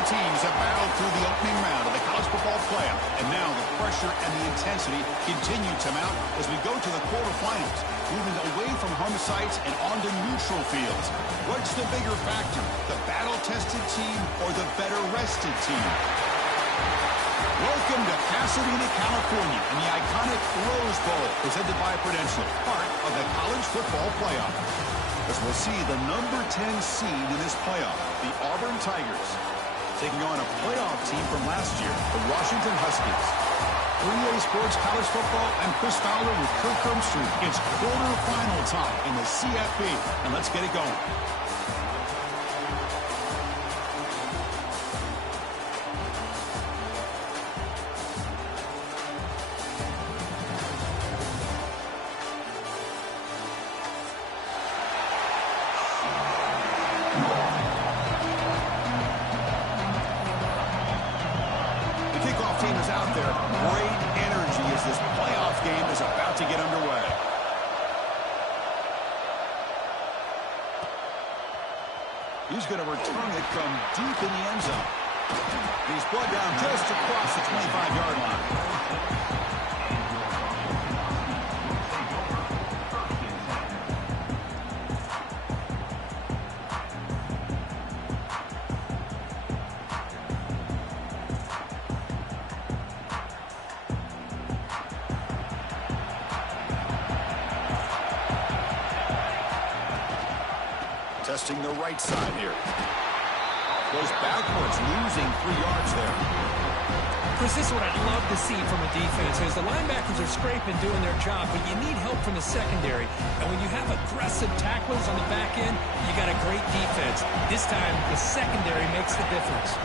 Four teams have battled through the opening round of the college football playoff, and now the pressure and the intensity continue to mount as we go to the quarterfinals, moving away from home sites and onto neutral fields. What's the bigger factor, the battle-tested team or the better-rested team? Welcome to Pasadena, California, and the iconic Rose Bowl, presented by Prudential, part of the college football playoff. As we'll see the number 10 seed in this playoff, the Auburn Tigers, taking on a playoff team from last year, the Washington Huskies. 3A Sports College Football, I'm Chris Fowler with Kirk Cumstreet. It's quarterfinal time in the CFP, and let's get it going. Team is out there. Great energy as this playoff game is about to get underway. He's going to return it from deep in the end zone. He's brought down just across the 25-yard line. Testing the right side here. Goes backwards, losing 3 yards there. Chris, this is what I'd love to see from a defense is the linebackers are scraping, doing their job, but you need help from the secondary. And when you have aggressive tacklers on the back end, you got a great defense. This time, the secondary makes the difference.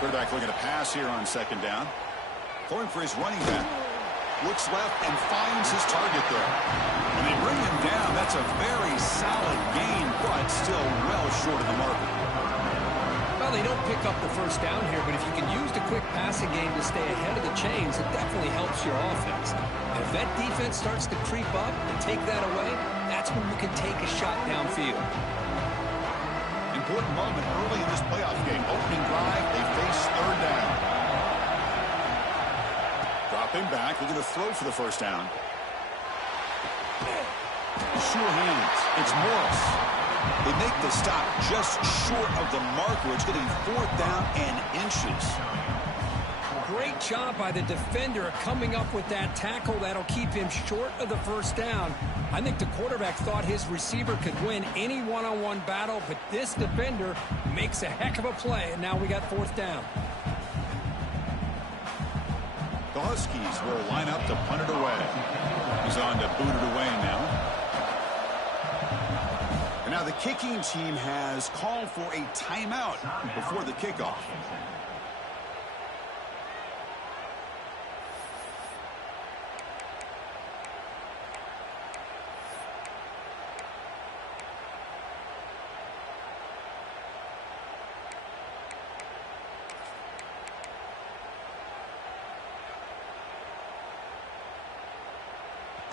Quarterback looking to pass here on second down. Throwing for his running back. Looks left and finds his target there. And they bring him down. That's a very solid gain, but still well short of the marker. Well, they don't pick up the first down here, but if you can use the quick passing game to stay ahead of the chains, it definitely helps your offense. And if that defense starts to creep up and take that away, that's when you can take a shot downfield. Important moment early in this playoff game. Opening drive, they face third down. Dropping back, looking to throw for the first down. Sure hands. It's Morris. They make the stop just short of the marker. It's getting fourth down and inches. Great job by the defender coming up with that tackle. That'll keep him short of the first down. I think the quarterback thought his receiver could win any one-on-one battle, but this defender makes a heck of a play, and now we got fourth down. The Huskies will line up to punt it away. He's on to boot it away now. And now the kicking team has called for a timeout before the kickoff.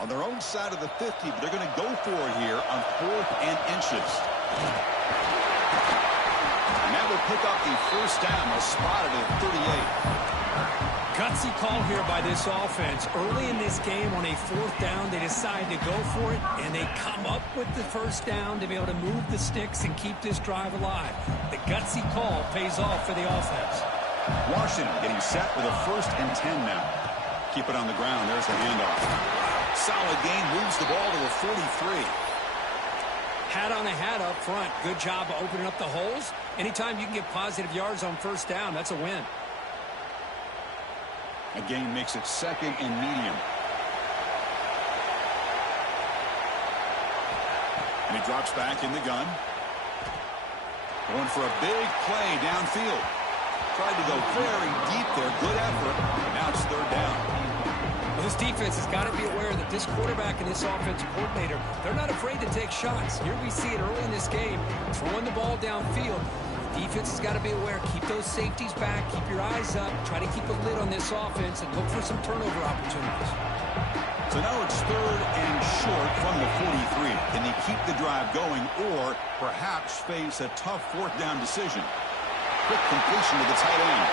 On their own side of the 50, but they're going to go for it here on 4th and inches. And that will pick up the first down. They'll spot it at 38. Gutsy call here by this offense. Early in this game on a 4th down, they decide to go for it, and they come up with the first down to be able to move the sticks and keep this drive alive. The gutsy call pays off for the offense. Washington getting set with a 1st and 10 now. Keep it on the ground. There's the handoff. Solid gain, moves the ball to the 43. Hat on a hat up front. Good job of opening up the holes. Anytime you can get positive yards on first down, that's a win. A gain makes it 2nd and medium. And he drops back in the gun. Going for a big play downfield. Tried to go very deep there. Good effort. And now it's 3rd down. Well, this defense has got to be aware that this quarterback and this offensive coordinator, they're not afraid to take shots. Here we see it early in this game, throwing the ball downfield. The defense has got to be aware. Keep those safeties back. Keep your eyes up. Try to keep a lid on this offense and look for some turnover opportunities. So now it's 3rd and short from the 43. Can they keep the drive going or perhaps face a tough 4th down decision? quick completion to the tight end.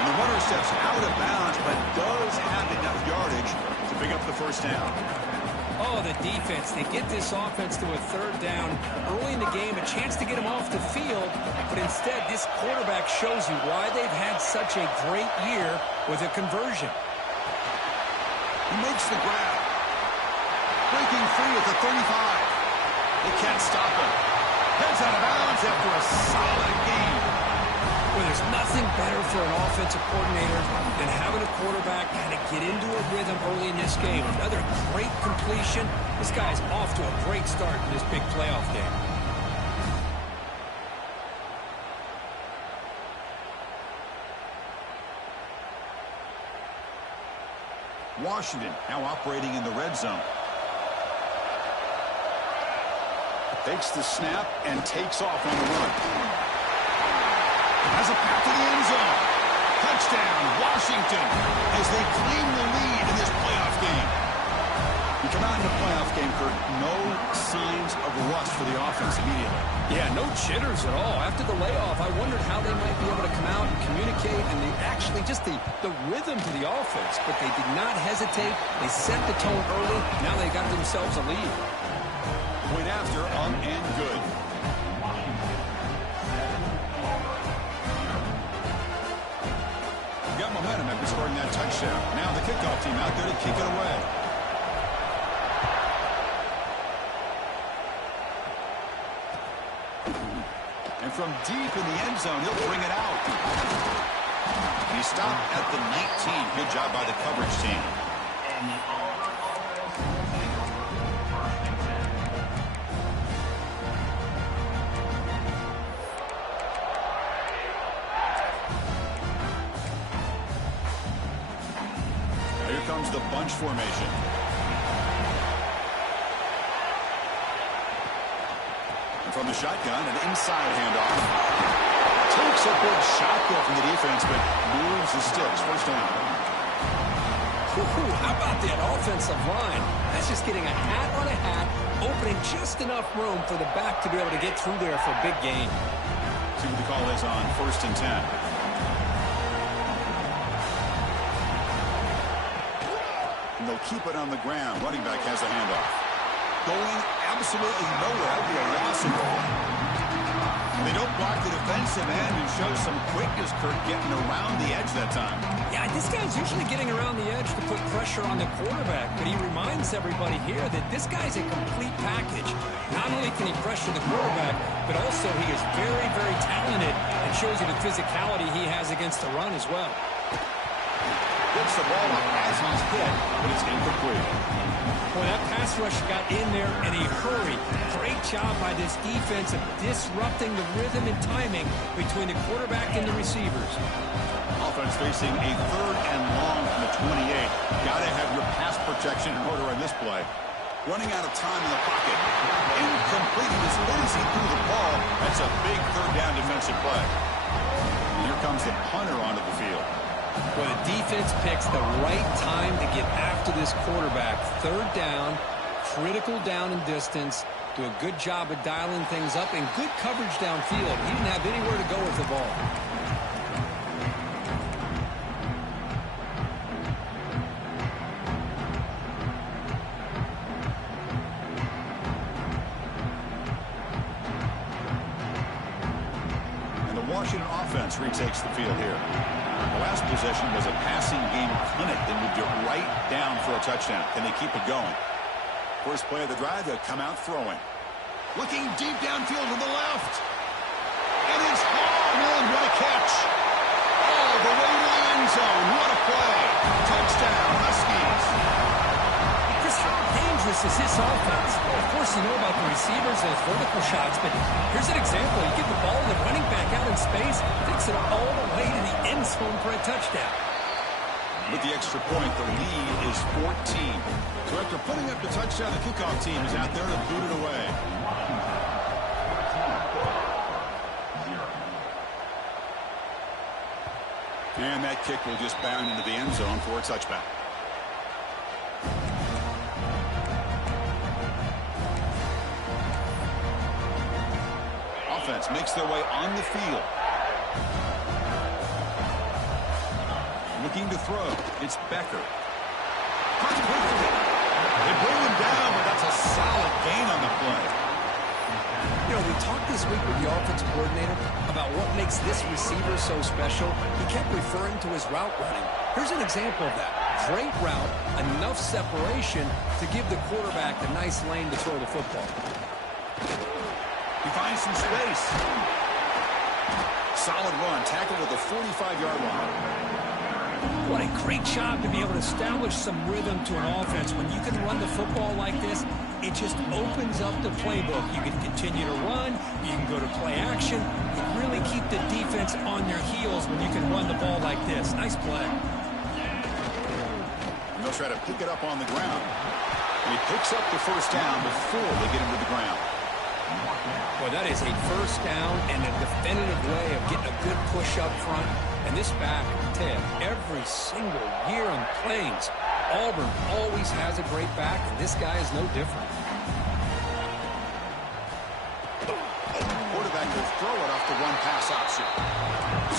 And the runner steps out of bounds, but does have enough yardage to pick up the first down. Oh, the defense. They get this offense to a third down early in the game, a chance to get them off the field, but instead this quarterback shows you why they've had such a great year with a conversion. He makes the grab. Breaking free at the 35. They can't stop him. Heads out of bounds after a solid game. Well, there's nothing better for an offensive coordinator than having a quarterback kind of get into a rhythm early in this game. Another great completion. This guy's off to a great start in this big playoff game. Washington now operating in the red zone. Takes the snap and takes off on the run. Has a path to the end zone. Touchdown, Washington, as they claim the lead in this playoff game. You come out in the playoff game, Kurt, no signs of rust for the offense immediately. Yeah, no jitters at all. After the layoff, I wondered how they might be able to come out and communicate, and they actually just the rhythm to the offense, but they did not hesitate. They set the tone early. Now they got themselves a lead. Point after, and good. Got momentum after scoring that touchdown. Now the kickoff team out there to kick it away. And from deep in the end zone, he'll bring it out. And he stopped at the 19. Good job by the coverage team. Comes the bunch formation. And from the shotgun, an inside handoff. Takes a big shot there from the defense, but moves the sticks. First down. How about that offensive line? That's just getting a hat on a hat, opening just enough room for the back to be able to get through there for a big gain. See what the call is on 1st and 10. And they'll keep it on the ground. Running back has a handoff. Going absolutely nowhere. That'll be a loss of goal. They don't block the defensive end and show some quickness, Kurt, getting around the edge that time. Yeah, this guy's usually getting around the edge to put pressure on the quarterback, but he reminds everybody here that this guy's a complete package. Not only can he pressure the quarterback, but also he is very, very talented and shows you the physicality he has against the run as well. Gets the ball up as he's hit, but it's incomplete. Well, that pass rush got in there in a hurry. Great job by this defense of disrupting the rhythm and timing between the quarterback and the receivers. Offense facing a 3rd and long from the 28. Got to have your pass protection in order on this play. Running out of time in the pocket. Incomplete. As soon as he threw the ball, that's a big 3rd down defensive play. And here comes the punter onto the field. Well, the defense picks the right time to get after this quarterback. 3rd down, critical down and distance. Do a good job of dialing things up and good coverage downfield. He didn't have anywhere to go with the ball. And the Washington offense retakes the field here. The last possession was a passing game clinic that moved it right down for a touchdown. Can they keep it going? First play of the drive, they'll come out throwing. Looking deep downfield to the left. And it's hauled in. What a catch. All the way to the end zone. What a play. Touchdown, Huskies. Chris, how dangerous is this offense? Well, of course, you know about the receivers, those vertical shots, but here's an example. You get the ball to the running back out in space, takes it all the way to the end zone for a touchdown. With the extra point, the lead is 14. So after putting up the touchdown, the kickoff team is out there to boot it away. And that kick will just bound into the end zone for a touchback. Offense makes their way on the field. Looking to throw. It's Becker. Caught quickly. They bring him down, but that's a solid gain on the play. You know, we talked this week with the offensive coordinator about what makes this receiver so special. He kept referring to his route running. Here's an example of that. Great route, enough separation to give the quarterback a nice lane to throw the football. He finds some space. Solid run, tackled at the 45-yard line. What a great job to be able to establish some rhythm to an offense. When you can run the football like this, it just opens up the playbook. You can continue to run. You can go to play action. You really keep the defense on their heels when you can run the ball like this. Nice play. And they'll try to pick it up on the ground. And he picks up the first down before they get him to the ground. Boy, that is a first down and a definitive way of getting a good push up front. And this back, Ted, every single year on Plains, Auburn always has a great back, and this guy is no different. Quarterback will throw it off the one-pass option.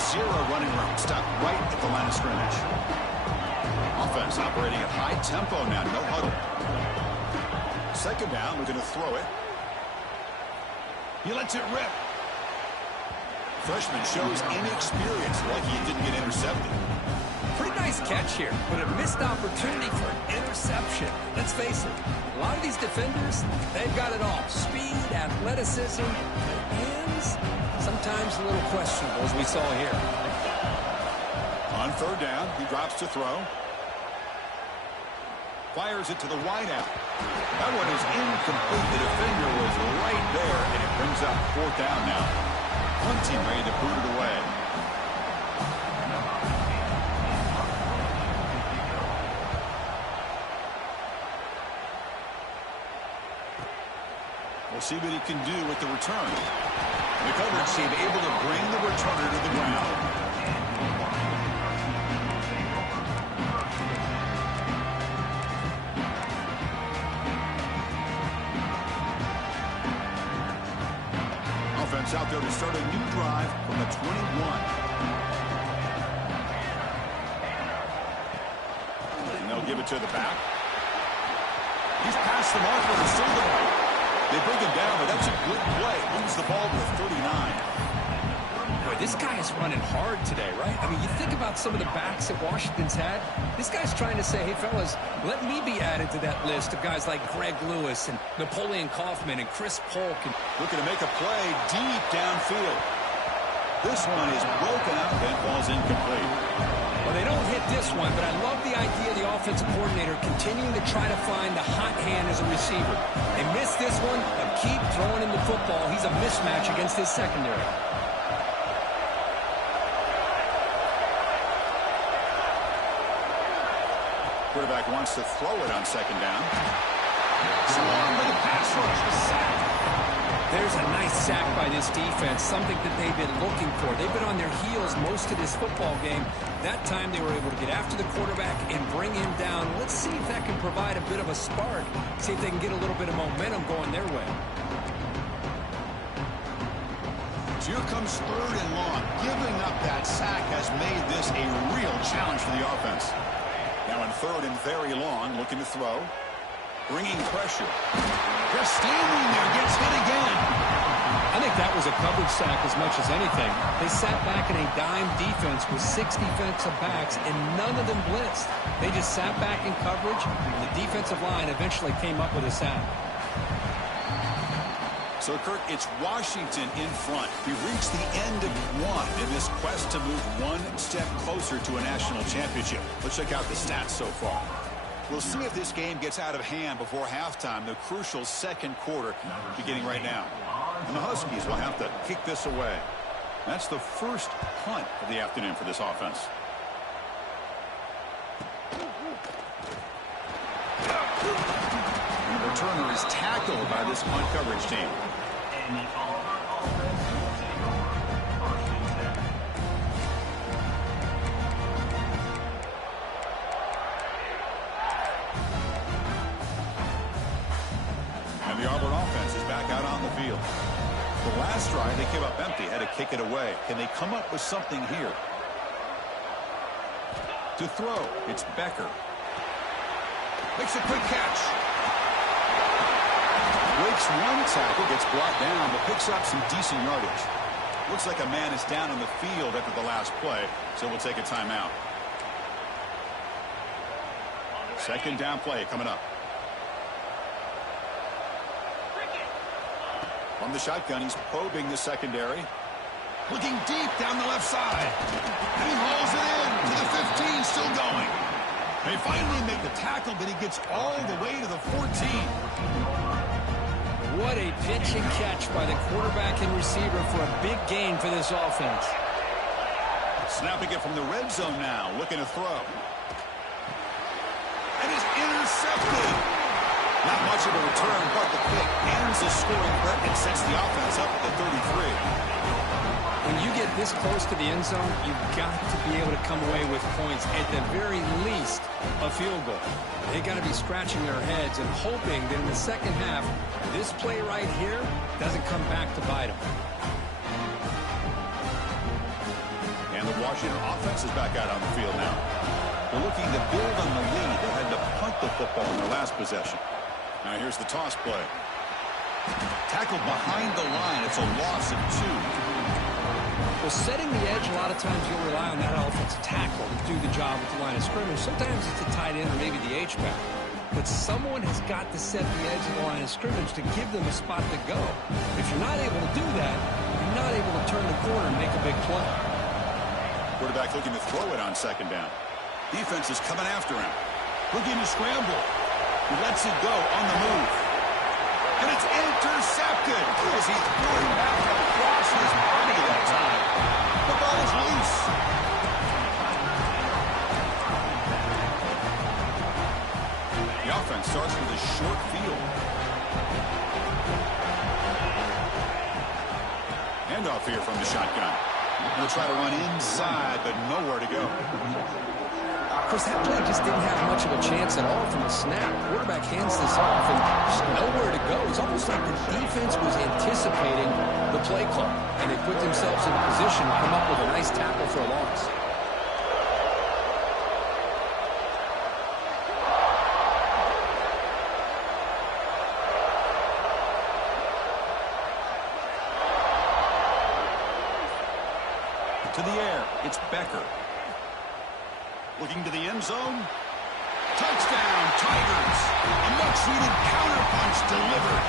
Zero running room, stuck right at the line of scrimmage. Offense operating at high tempo now, no huddle. Second down, we're going to throw it. He lets it rip. Freshman shows inexperience, like he didn't get intercepted. Pretty nice catch here, but a missed opportunity for an interception. Let's face it, a lot of these defenders, they've got it all. Speed, athleticism, hands, sometimes a little questionable, as we saw here. On third down, he drops to throw. Fires it to the wideout. That one is incomplete. The defender was right there, and it brings up fourth down now. Hunting ready to boot it away. We'll see what he can do with the return. The coverage team able to bring the returner to the ground. Out there to start a new drive from the 21. And they'll give it to the back. He's past the mark for the single. They bring him down, but that's a good play. Moves the ball to 39. Boy, this guy is running hard today, right? I mean, you think about some of the backs that Washington's had. This guy's trying to say, hey, fellas, let me be added to that list of guys like Greg Lewis and Napoleon Kaufman and Chris Polk. And looking to make a play deep downfield. This one is broken up and falls incomplete. Well, they don't hit this one, but I love the idea of the offensive coordinator continuing to try to find the hot hand as a receiver. They missed this one, but keep throwing him the football. He's a mismatch against his secondary. Quarterback wants to throw it on second down. Salon with a pass rush, a sack. There's a nice sack by this defense, something that they've been looking for. They've been on their heels most of this football game. That time they were able to get after the quarterback and bring him down. Let's see if that can provide a bit of a spark. See if they can get a little bit of momentum going their way. So here comes third and long. Giving up that sack has made this a real challenge for the offense. Now in third and very long, looking to throw. Bringing pressure. Just standing there, gets hit again. I think that was a coverage sack as much as anything. They sat back in a dime defense with 6 defensive backs, and none of them blitzed. They just sat back in coverage, and the defensive line eventually came up with a sack. So, Kirk, it's Washington in front. We've reached the end of one in this quest to move one step closer to a national championship. Let's check out the stats so far. We'll see if this game gets out of hand before halftime, the crucial second quarter beginning right now. And the Huskies will have to kick this away. That's the first punt of the afternoon for this offense. And the returner is tackled by this punt coverage team. And the Auburn offense is back out on the field. The last drive, they came up empty, had to kick it away. Can they come up with something here? To throw, it's Becker. Makes a quick catch. Breaks one tackle, gets brought down, but picks up some decent yardage. Looks like a man is down on the field after the last play, so we'll take a timeout. Second down play coming up. From the shotgun, he's probing the secondary. Looking deep down the left side. And he hauls it in to the 15, still going. They finally make the tackle, but he gets all the way to the 14. What a pitch and catch by the quarterback and receiver for a big gain for this offense. Snapping it from the red zone now, looking to throw. And is intercepted. Not much of a return, but the pick ends the scoring threat and sets the offense up at the 33. When you get this close to the end zone, you've got to be able to come away with points, at the very least, a field goal. They got to be scratching their heads and hoping that in the second half, this play right here doesn't come back to bite them. And the Washington offense is back out on the field now. They're looking to build on the lead. They had to punt the football in their last possession. Now here's the toss play. Tackled behind the line. It's a loss of 2. Well, setting the edge, a lot of times you'll rely on that offensive tackle to do the job at the line of scrimmage. Sometimes it's a tight end or maybe the H-back. But someone has got to set the edge of the line of scrimmage to give them a spot to go. If you're not able to do that, you're not able to turn the corner and make a big play. Quarterback looking to throw it on second down. Defense is coming after him. Looking to scramble. He lets it go on the move. And it's intercepted as he threw it back across his body that time. The ball is loose. The offense starts with a short field. Handoff here from the shotgun. He'll try to run inside, but nowhere to go. Of course, that play just didn't have much of a chance at all from the snap. Quarterback hands this off and just nowhere to go. It's almost like the defense was anticipating the play call, and they put themselves in a position to come up with a nice tackle for a loss. To the air, it's Becker. Looking to the end zone. Touchdown, Tigers. A much-needed counterpunch delivered.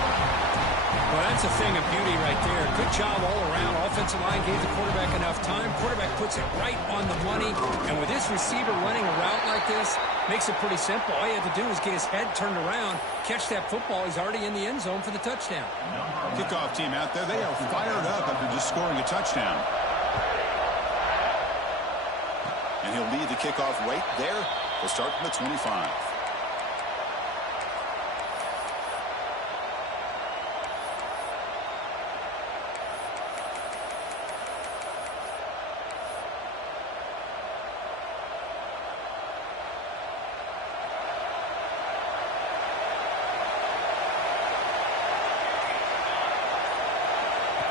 Well, that's a thing of beauty right there. Good job all around. Offensive line gave the quarterback enough time. Quarterback puts it right on the money. And with this receiver running a route like this, makes it pretty simple. All you have to do is get his head turned around, catch that football. He's already in the end zone for the touchdown. Kickoff team out there. They are fired up after just scoring a touchdown. And he'll lead the kickoff right there. We'll start from the 25.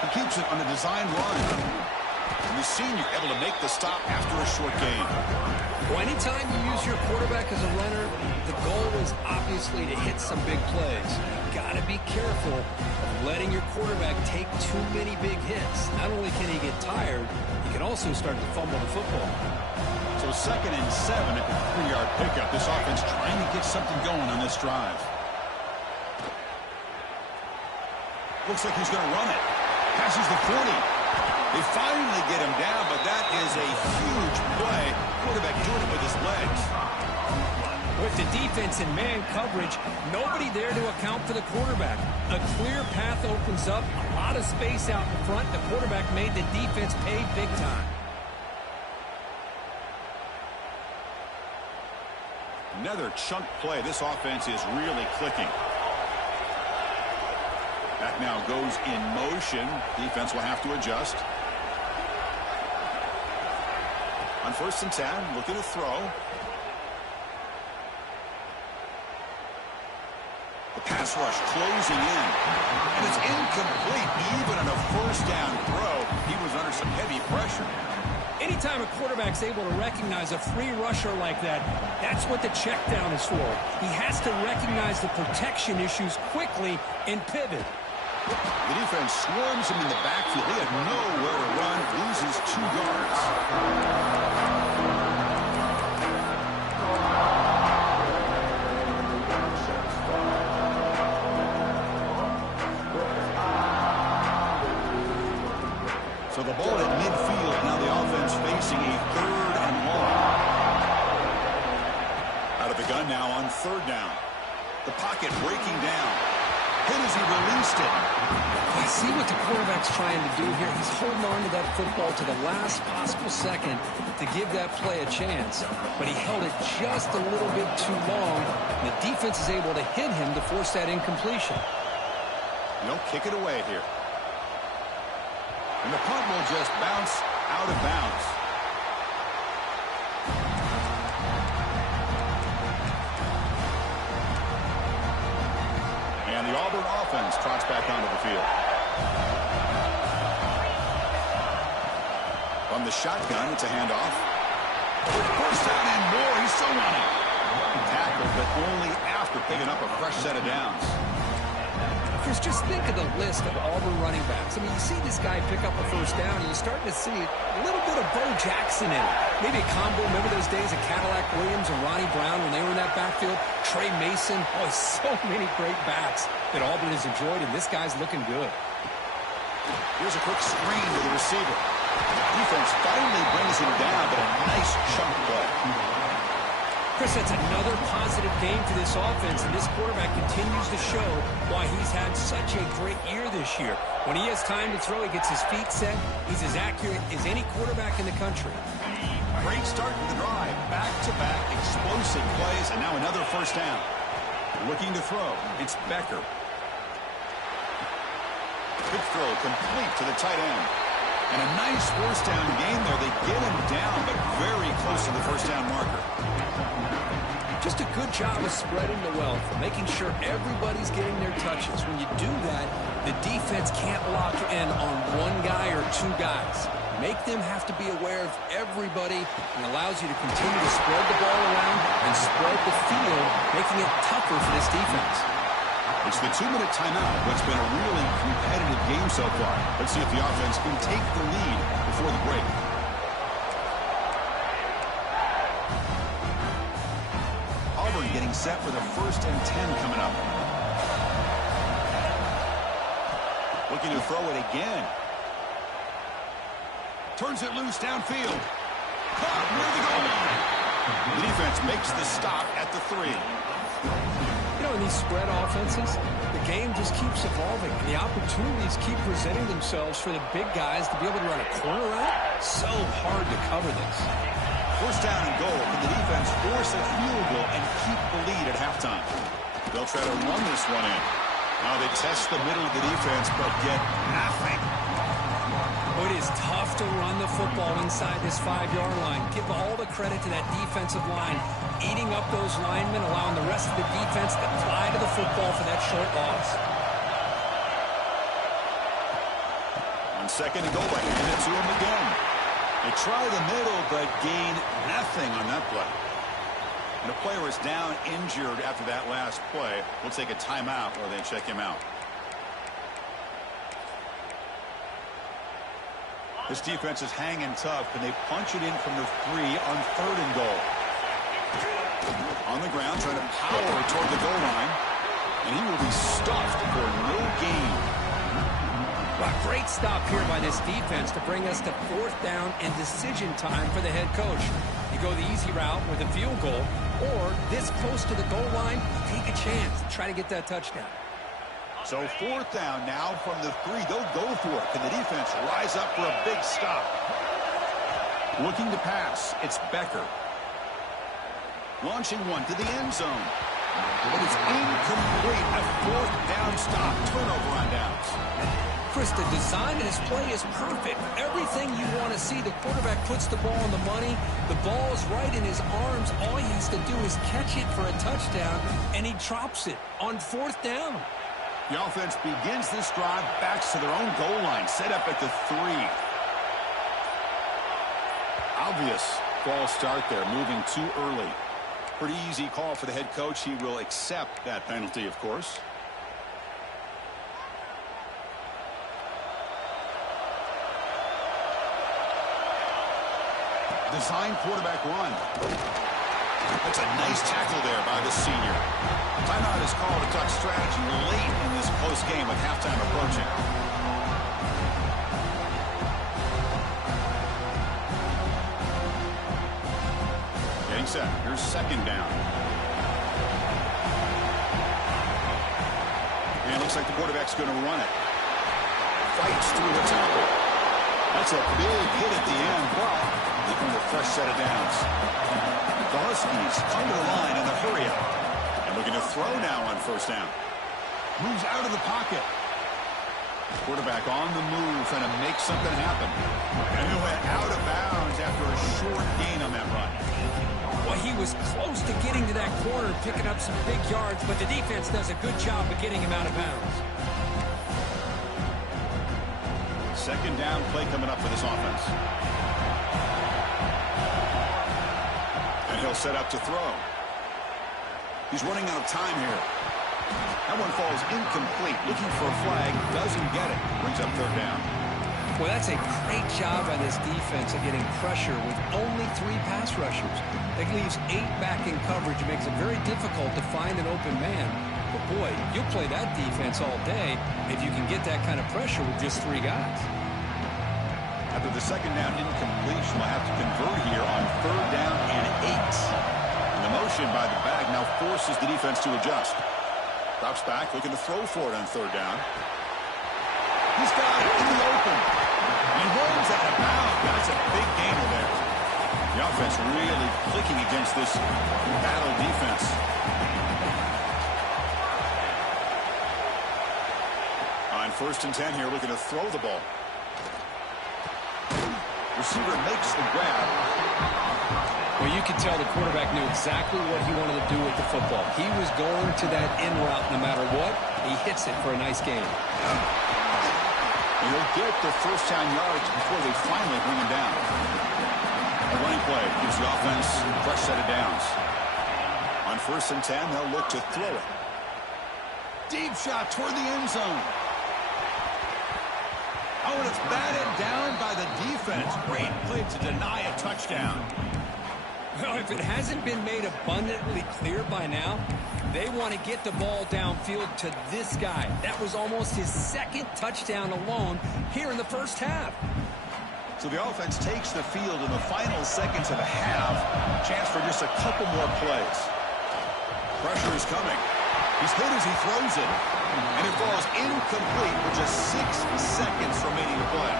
He keeps it on the design run. And the senior able to make the stop after a short gain. Well, anytime you use your quarterback as a runner, the goal is obviously to hit some big plays. You've got to be careful of letting your quarterback take too many big hits. Not only can he get tired, he can also start to fumble the football. So 2nd and 7 at the 3-yard pickup. This offense trying to get something going on this drive. Looks like he's going to run it. Passes the 40. They finally get him down, but that is a huge play. Quarterback doing it with his legs. With the defense in man coverage, nobody there to account for the quarterback. A clear path opens up, a lot of space out in front. The quarterback made the defense pay big time. Another chunk play. This offense is really clicking. Back now goes in motion. Defense will have to adjust. On 1st and 10, looking to throw. The pass rush closing in. And it's incomplete. Even on a 1st down throw, he was under some heavy pressure. Anytime a quarterback's able to recognize a free rusher like that, that's what the check down is for. He has to recognize the protection issues quickly and pivot. The defense swarms him in the backfield. He had nowhere to run, loses 2 yards. So the ball at midfield. Now the offense facing a 3rd and long. Out of the gun now on 3rd down. The pocket breaking down. Hit as he released it. I see what the quarterback's trying to do here. He's holding on to that football to the last possible second to give that play a chance. But he held it just a little bit too long. And the defense is able to hit him to force that incompletion. No, kick it away here. And the punt will just bounce out of bounds. And the Auburn offense trots back onto the field. From the shotgun, it's a handoff. First down and more. He's still running. Tackled, but only after picking up a fresh set of downs. Chris, just think of the list of Auburn running backs. I mean, you see this guy pick up a first down, and you're starting to see a little bit of Bo Jackson in it. Maybe a combo. Remember those days of Cadillac Williams and Ronnie Brown when they were in that backfield? Trey Mason. Oh, so many great backs that Auburn has enjoyed, and this guy's looking good. Here's a quick screen to the receiver. Defense finally brings him down, but a nice chunk play. Chris, that's another positive game for this offense, and this quarterback continues to show why he's had such a great year this year. When he has time to throw, he gets his feet set. He's as accurate as any quarterback in the country. Great start to the drive. Back-to-back explosive plays, and now another first down. Looking to throw. It's Becker. Good throw, complete to the tight end. And a nice first down gain there. They get him down, but very close to the first down marker. Just a good job of spreading the wealth, making sure everybody's getting their touches. When you do that, the defense can't lock in on one guy or 2 guys. Make them have to be aware of everybody and allows you to continue to spread the ball around and spread the field, making it tougher for this defense. It's the 2-minute timeout. What's been a really competitive game so far. Let's see if the offense can take the lead before the break. Auburn getting set for the 1st and 10 coming up. Looking to throw it again. Turns it loose downfield. Caught near the goal line. The defense makes the stop at the 3. You know, in these spread offenses, the game just keeps evolving. And the opportunities keep presenting themselves for the big guys to be able to run a corner route. So hard to cover this. First down and goal. Can the defense force a field goal and keep the lead at halftime? They'll try to run this one in. Now they test the middle of the defense, but get nothing. Oh, it is tough to run the football inside this 5-yard line. Give all the credit to that defensive line, eating up those linemen, allowing the rest of the defense to fly to the football for that short loss. On 2nd and goal, they hand it to him again. They try the middle, but gain nothing on that play. And a player is down injured after that last play. We'll take a timeout while they check him out. This defense is hanging tough. Can they punch it in from the 3 on 3rd and goal? On the ground, trying to power toward the goal line. And he will be stuffed for no gain. Well, great stop here by this defense to bring us to 4th down and decision time for the head coach. You go the easy route with a field goal, or this close to the goal line, take a chance. Try to get that touchdown. So 4th down now from the 3. They'll go for it. Can the defense rise up for a big stop? Looking to pass. It's Becker. Launching one to the end zone. But it's incomplete. A 4th down stop. Turnover on downs. Chris, the design of this play is perfect. Everything you want to see. The quarterback puts the ball on the money. The ball is right in his arms. All he has to do is catch it for a touchdown, and he drops it on 4th down. The offense begins this drive, backs to their own goal line, set up at the 3. Obvious false start there, moving too early. Pretty easy call for the head coach. He will accept that penalty, of course. Design quarterback run. That's a nice tackle there by the senior. Timeout is called to talk strategy late in this close game with halftime approaching. Getting set. Here's second down. And it looks like the quarterback's going to run it. Fights through the tackle. That's a big hit at the end, but looking for a fresh set of downs. The Huskies come to the line in the hurry up. And looking to throw now on first down. Moves out of the pocket. Quarterback on the move, trying to make something happen. And he went out of bounds after a short gain on that run. Well, he was close to getting to that corner, picking up some big yards, but the defense does a good job of getting him out of bounds. Second down play coming up for this offense. And he'll set up to throw. He's running out of time here. That one falls incomplete. Looking for a flag. Doesn't get it. Brings up third down. Well, that's a great job by this defense of getting pressure with only 3 pass rushers. That leaves 8 back in coverage. It makes it very difficult to find an open man. But, boy, you'll play that defense all day if you can get that kind of pressure with just 3 guys. After the second down incompletion, we'll have to convert here on third down and 8. And the motion by the back now forces the defense to adjust. Drops back, looking to throw for it on third down. He's got it in the open. He rolls out of bounds. That's a big gainer there. The offense really clicking against this battle defense. On first and 10 here, looking to throw the ball. Receiver makes the grab. Well, you could tell the quarterback knew exactly what he wanted to do with the football. He was going to that in route no matter what. He hits it for a nice game. And he'll get the first down yards before they finally bring him down. A running play gives the offense a fresh set of downs. On first and 10, they'll look to throw it. Deep shot toward the end zone. Oh, and it's batted down by the defense. Great play to deny a touchdown. Well, if it hasn't been made abundantly clear by now, they want to get the ball downfield to this guy. That was almost his 2nd touchdown alone here in the first half. So the offense takes the field in the final seconds of the half. Chance for just a couple more plays. Pressure is coming. He's hit as he throws it. And it falls incomplete with just 6 seconds remaining to play.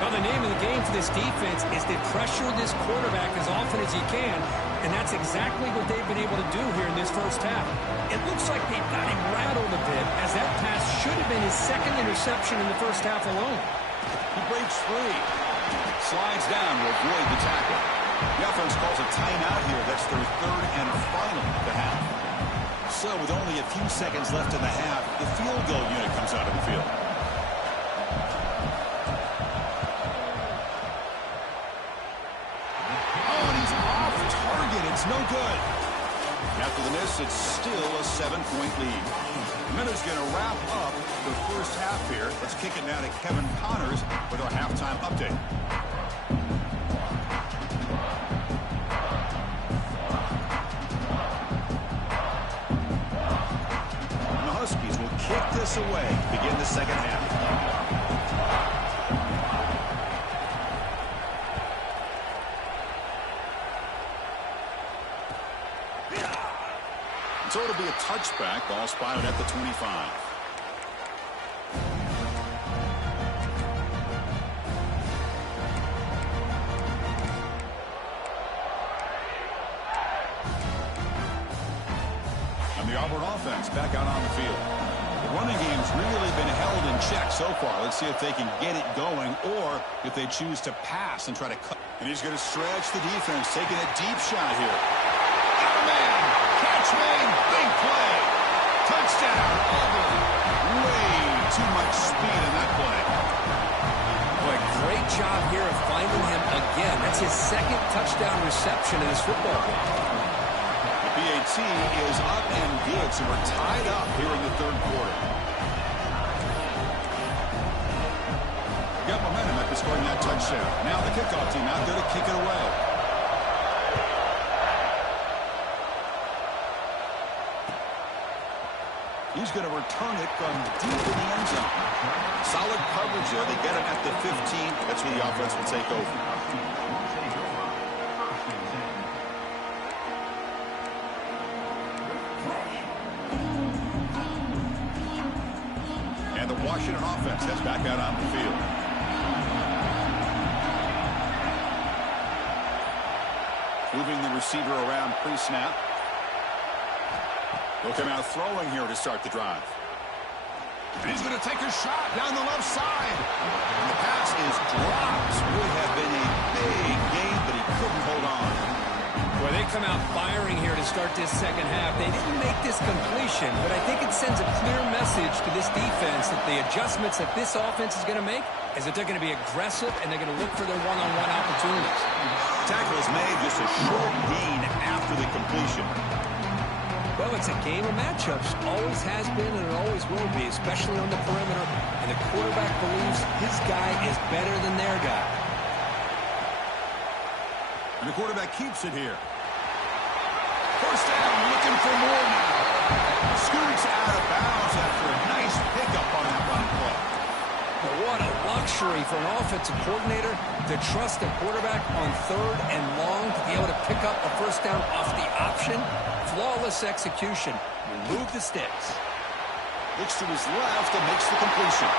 Well, the name of the game for this defense is to pressure this quarterback as often as you can, and that's exactly what they've been able to do here in this first half. It looks like they've got him rattled a bit, as that pass should have been his 2nd interception in the first half alone. He breaks free. Slides down to avoid the tackle. The offense calls a timeout here. That's their 3rd and final of the half. So with only a few seconds left in the half, the field goal unit comes out of the field. Oh, and he's off target. It's no good. After the miss, it's still a 7-point lead. Minutes going to wrap up the first half here. Let's kick it now to Kevin Connors with our halftime update. Kick this away. Begin the second half. So it'll be a touchback. Ball spotted at the 25. And the Auburn offense back out on the field. The running game's really been held in check so far. Let's see if they can get it going or if they choose to pass and try to cut. And he's going to stretch the defense, taking a deep shot here. Oh, man! Catch made! Big play! Touchdown, Auburn! Way too much speed in that play. Boy, great job here of finding him again. That's his second touchdown reception in this football game. The PAT is up and good, so we're tied up here in the third quarter. Got momentum after scoring that touchdown. Now the kickoff team out there to kick it away. He's going to return it from deep in the end zone. Solid coverage there. They get him at the 15. That's where the offense will take over. And the Washington offense heads back out on the field. Moving the receiver around pre-snap. He'll come out throwing here to start the drive. And he's going to take a shot down the left side. And the pass is dropped. Would have been a big gain, but he couldn't hold on. Well, they come out firing here to start this second half. They didn't make this completion, but I think it sends a clear message to this defense that the adjustments that this offense is going to make is that they're going to be aggressive and they're going to look for their one-on-one opportunities. Tackle is made, just a short gain after the completion. Well, it's a game of matchups. Always has been and it always will be, especially on the perimeter. And the quarterback believes his guy is better than their guy. And the quarterback keeps it here. First down, looking for more now. Scoots out of bounds after a nice pickup on that run play. But what a luxury for an offensive coordinator to trust a quarterback on third and long to be able to pick up a first down off the option. Flawless execution. Remove the sticks. Looks to his left and makes the completion.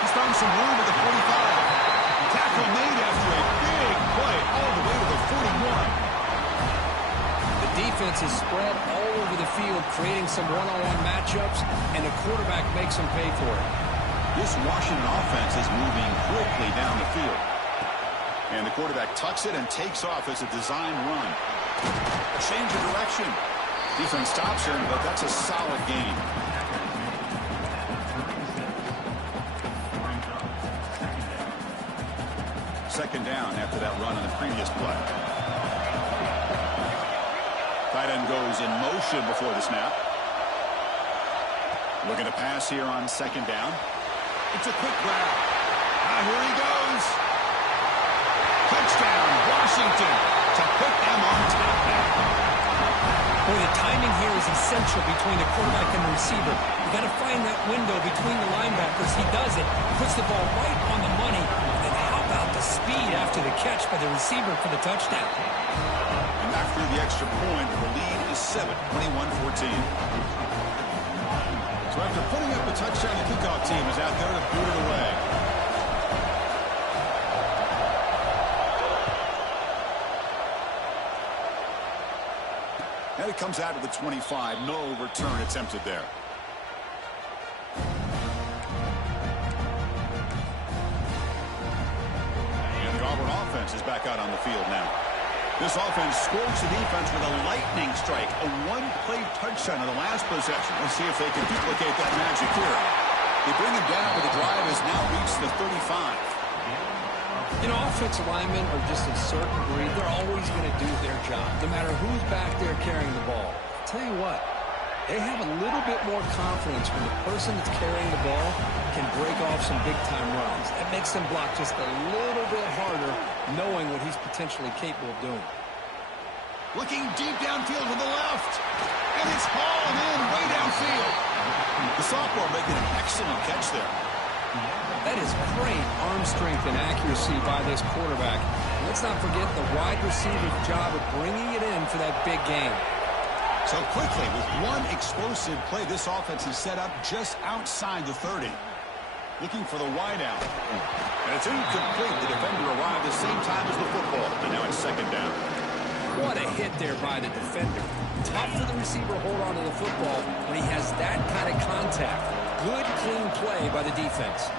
He's found some room at the 45. Tackle made after a big play all the way to the 41. The defense is spread all over the field, creating some one-on-one matchups, and the quarterback makes them pay for it. This Washington offense is moving quickly down the field. And the quarterback tucks it and takes off as a design run. A change of direction. Defense stops him, but that's a solid gain. Second down after that run on the previous play. Tight end goes in motion before the snap. Looking to pass here on second down. It's a quick grab. Here he goes. Touchdown, Washington, to put them on top now. Boy, the timing here is essential between the quarterback and the receiver. You got to find that window between the linebackers. He does it, puts the ball right on the money. And then how about the speed after the catch by the receiver for the touchdown? And after the extra point, the lead is 7, 21-14. So after putting up a touchdown, the kickoff team is out there to boot it away. And it comes out to the 25. No return attempted there. And the Auburn offense is back out on the field now. This offense scores the defense with a lightning strike, a one-play touchdown on the last possession. Let's see if they can duplicate that magic here. They bring him down, but the drive has now reached the 35. You know, offensive linemen are just a certain breed. They're always going to do their job, no matter who's back there carrying the ball. I'll tell you what, they have a little bit more confidence when the person that's carrying the ball can break off some big-time runs. That makes them block just a little bit harder, knowing what he's potentially capable of doing. Looking deep downfield to the left, and it's hauled in way downfield. The sophomore making an excellent catch there. That is great arm strength and accuracy by this quarterback. Let's not forget the wide receiver's job of bringing it in for that big game. So quickly, with one explosive play, this offense is set up just outside the 30. Looking for the wide out. And it's incomplete. The defender arrived the same time as the football. And now it's second down. What a hit there by the defender. Tough for the receiver to hold on to the football when he has that kind of contact. Good, clean play by the defense.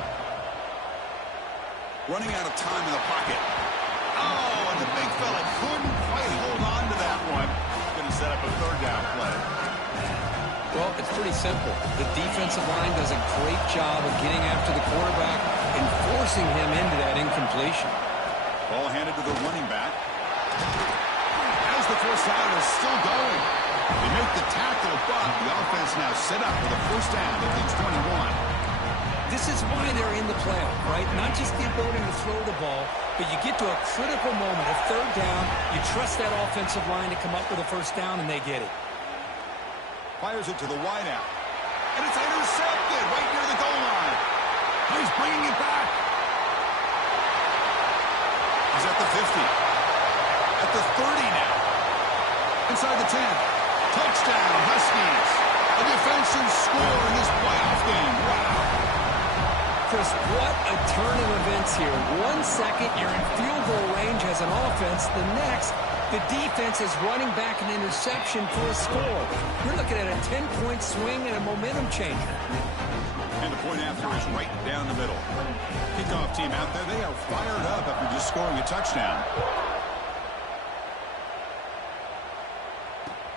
Running out of time in the pocket. Oh, and the big fella couldn't quite hold on to that one. Going to set up a third down play. Well, it's pretty simple. The defensive line does a great job of getting after the quarterback, and forcing him into that incompletion. Ball handed to the running back. As the first down is still going. They make the tackle, but the offense now set up for the first down at the 21. This is why they're in the playoff, right? Not just the ability to throw the ball, but you get to a critical moment, a third down, you trust that offensive line to come up with a first down, and they get it. Fires it to the wideout. And it's intercepted right near the goal line. He's bringing it back. He's at the 50. At the 30 now. Inside the 10. Touchdown, Huskies. A defensive score in this playoff game. Wow. Chris, what a turn of events here. 1 second, you're in field goal range as an offense. The next, the defense is running back an interception for a score. You're looking at a 10-point swing and a momentum changer. And the point after is right down the middle. Kickoff team out there, they are fired up after just scoring a touchdown.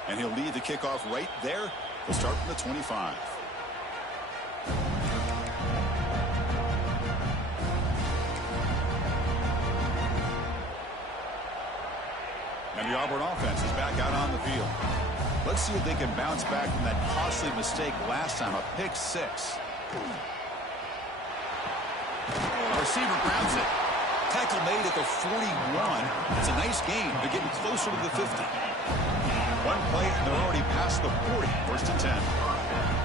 And he'll lead the kickoff right there. He'll start from the 25. And the Auburn offense is back out on the field. Let's see if they can bounce back from that costly mistake last time, a pick six. The receiver grabs it. Tackle made at the 41. It's a nice game. They're getting closer to the 50. One play, and they're already past the 40. First and 10.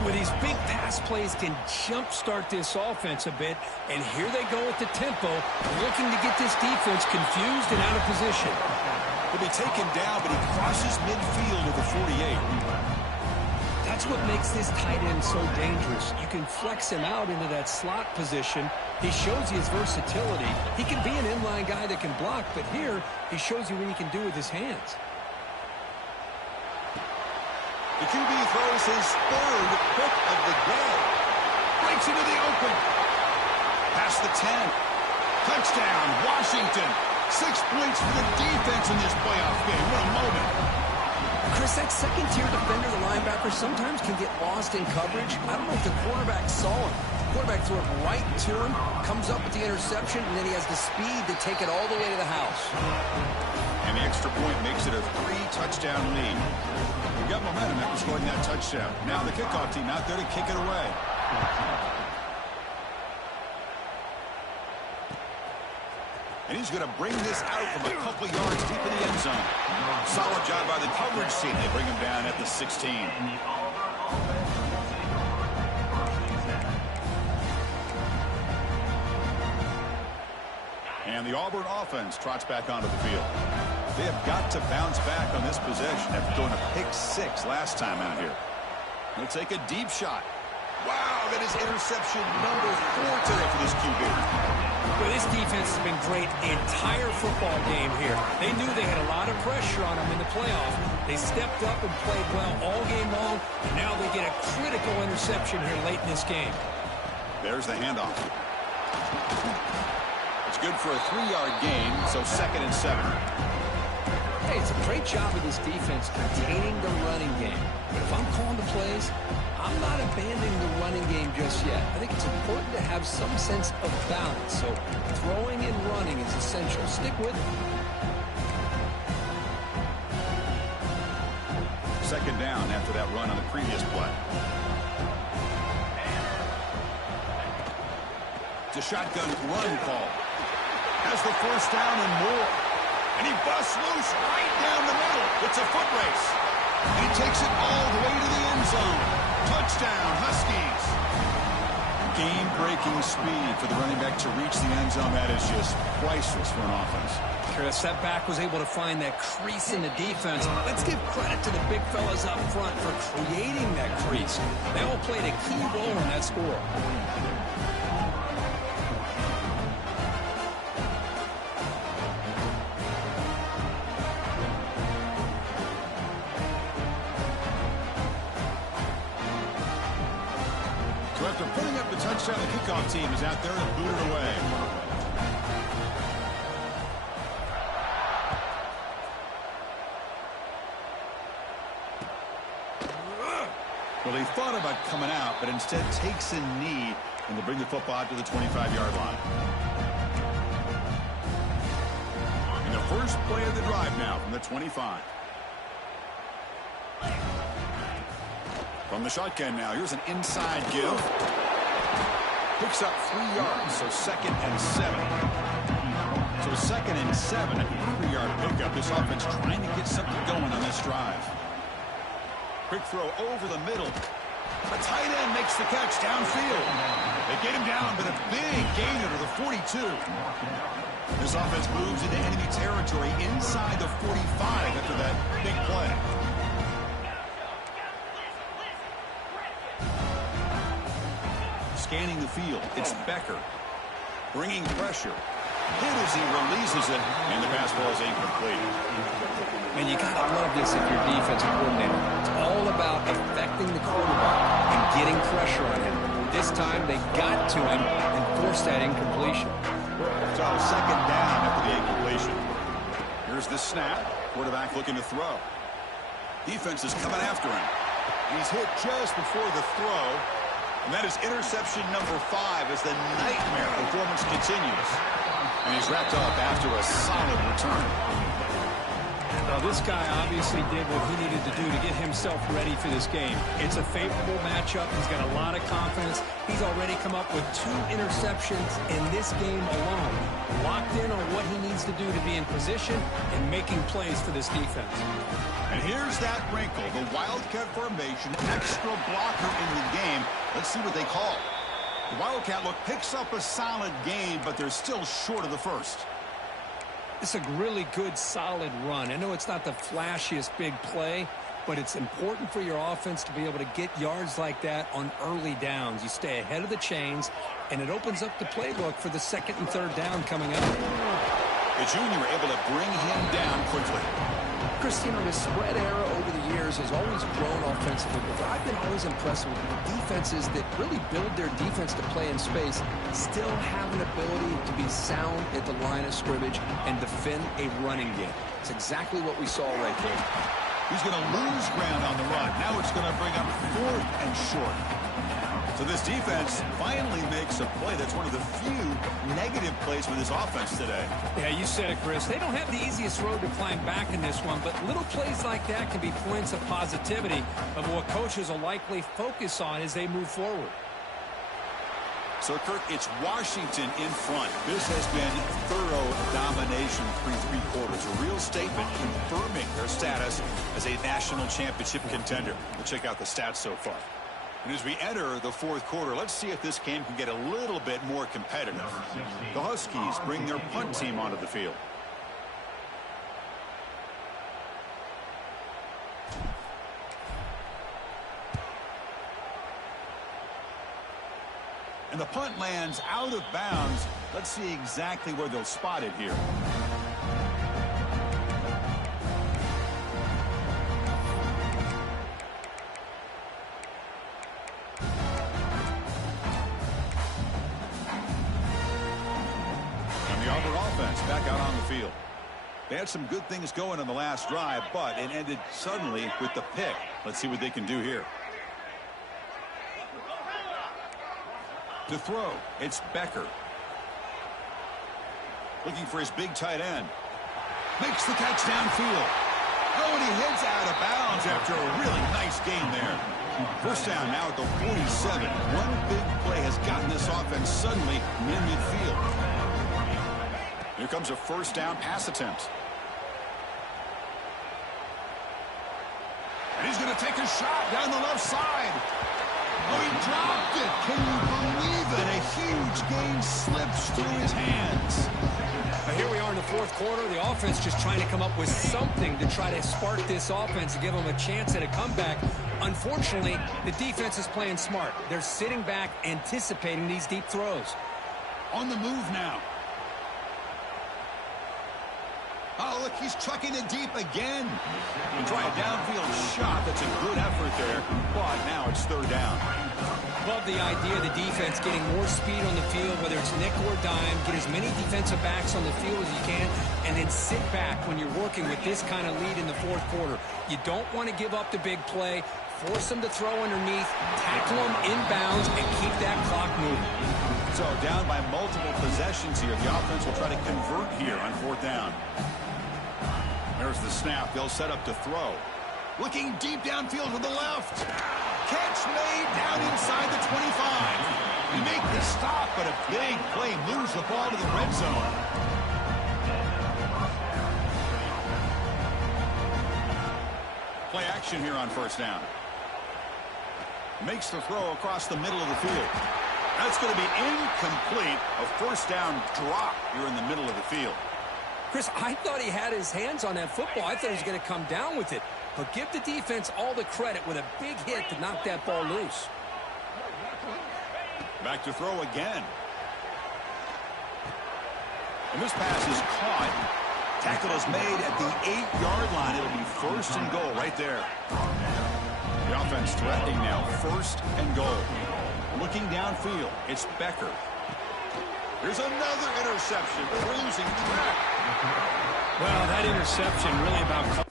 With these big pass plays can jumpstart this offense a bit, and here they go with the tempo, looking to get this defense confused and out of position. He'll be taken down, but he crosses midfield at the 48. That's what makes this tight end so dangerous. You can flex him out into that slot position. He shows you his versatility. He can be an inline guy that can block, but here he shows you what he can do with his hands. The QB throws his third pick of the day. Breaks into the open. Past the 10. Touchdown, Washington. 6 points for the defense in this playoff game. What a moment. Chris, that second-tier defender, the linebacker, sometimes can get lost in coverage. I don't know if the quarterback saw him. The quarterback threw it right to him, comes up with the interception, and then he has the speed to take it all the way to the house. And the extra point makes it a 3-touchdown lead. We got momentum after scoring that touchdown. Now the kickoff team out there to kick it away. And he's going to bring this out from a couple yards deep in the end zone. Solid job by the coverage team. They bring him down at the 16. And the Auburn offense trots back onto the field. They have got to bounce back on this possession after throwing a pick six last time out here. They'll take a deep shot. Wow, that is interception number 4 today for this QB. Well, this defense has been great the entire football game here. They knew they had a lot of pressure on them in the playoff. They stepped up and played well all game long, and now they get a critical interception here late in this game. There's the handoff. It's good for a 3-yard gain, so 2nd and 7. Hey, it's a great job of this defense containing the running game. But if I'm calling the plays, I'm not abandoning the running game just yet. I think it's important to have some sense of balance. So throwing and running is essential. Stick with it. 2nd down after that run on the previous play. It's a shotgun run call. Has the first down and more. And he busts loose right down the middle. It's a foot race. And he takes it all the way to the end zone. Touchdown, Huskies. Game-breaking speed for the running back to reach the end zone. That is just priceless for an offense. Chris, that back was able to find that crease in the defense. Let's give credit to the big fellas up front for creating that crease. They all played a key role in that score. So after putting up the touchdown, the kickoff team is out there and booted away. Well, he thought about coming out, but instead takes a knee And they'll bring the football out to the 25-yard line. And the first play of the drive now from the 25. From the shotgun now, here's an inside give. Picks up 3 yards, so 2nd and 7. So 2nd and 7, a 3-yard pickup. This offense trying to get something going on this drive. Quick throw over the middle. A tight end makes the catch downfield. They get him down, but a big gainer to the 42. This offense moves into enemy territory inside the 45 after that big play. Scanning the field, it's Becker. Bringing pressure. Hit as he releases it, and the pass ball is incomplete. And you got to love this if you're defensive coordinator. It's all about affecting the quarterback and getting pressure on him. This time, they got to him and forced that incompletion. So 2nd down after the incompletion. Here's the snap. Quarterback looking to throw. Defense is coming after him. He's hit just before the throw. And that is interception number 5 as the nightmare performance continues. And he's wrapped up after a solid return. Now, this guy obviously did what he needed to do to get himself ready for this game. It's a favorable matchup. He's got a lot of confidence. He's already come up with 2 interceptions in this game alone. Locked in on what he needs to do to be in position and making plays for this defense. And here's that wrinkle, the Wildcat formation, extra blocker in the game. Let's see what they call. The Wildcat look picks up a solid game, but they're still short of the first. It's a really good, solid run. I know it's not the flashiest big play, but it's important for your offense to be able to get yards like that on early downs. You stay ahead of the chains, and it opens up the playbook for the 2nd and 3rd down coming up. The junior able to bring him down quickly. Christine, the spread era over the years has always grown offensively, but I've been always impressed with defenses that really build their defense to play in space, still have an ability to be sound at the line of scrimmage and defend a running game. It's exactly what we saw right there. He's going to lose ground on the run. Now it's going to bring up 4th and short. So this defense finally makes a play. That's one of the few negative plays for this offense today. Yeah, you said it, Chris. They don't have the easiest road to climb back in this one, but little plays like that can be points of positivity of what coaches will likely focus on as they move forward. So, Kurt, it's Washington in front. This has been thorough domination through 3 quarters. A real statement confirming their status as a national championship contender. We'll check out the stats so far. And as we enter the 4th quarter, let's see if this game can get a little bit more competitive. The Huskies bring their punt team onto the field. And the punt lands out of bounds. Let's see exactly where they'll spot it here. Auburn offense back out on the field. They had some good things going on the last drive, but it ended suddenly with the pick. Let's see what they can do here. To throw, it's Becker. Looking for his big tight end. Makes the catch downfield. Oh, and he heads out of bounds after a really nice gain there. First down now at the 47. One big play has gotten this offense suddenly near midfield. Here comes a first down pass attempt. And he's going to take a shot down the left side. Oh, he dropped it. Can you believe it? A huge gain slips through his hands. Now here we are in the 4th quarter. The offense just trying to come up with something to try to spark this offense and give them a chance at a comeback. Unfortunately, the defense is playing smart. They're sitting back, anticipating these deep throws. On the move now. Oh, look, he's chucking it deep again. And try a downfield shot. That's a good effort there, but now it's 3rd down. love the idea of the defense getting more speed on the field, whether it's nickel or dime, get as many defensive backs on the field as you can, and then sit back when you're working with this kind of lead in the fourth quarter. You don't want to give up the big play. Force them to throw underneath, tackle them inbounds, and keep that clock moving. So down by multiple possessions here. The offense will try to convert here on fourth down. There's the snap. They'll set up to throw. Looking deep downfield to the left. Catch made down inside the 25. You make the stop, but a big play moves the ball to the red zone. Play action here on first down. Makes the throw across the middle of the field. That's going to be incomplete. A first down drop here in the middle of the field. Chris, I thought he had his hands on that football. I thought he was going to come down with it. But give the defense all the credit with a big hit to knock that ball loose. Back to throw again. And this pass is caught. Tackle is made at the 8-yard line. It'll be first and goal right there. The offense threatening now, first and goal. Looking downfield, it's Becker. Here's another interception. We're losing track. Well, that interception really about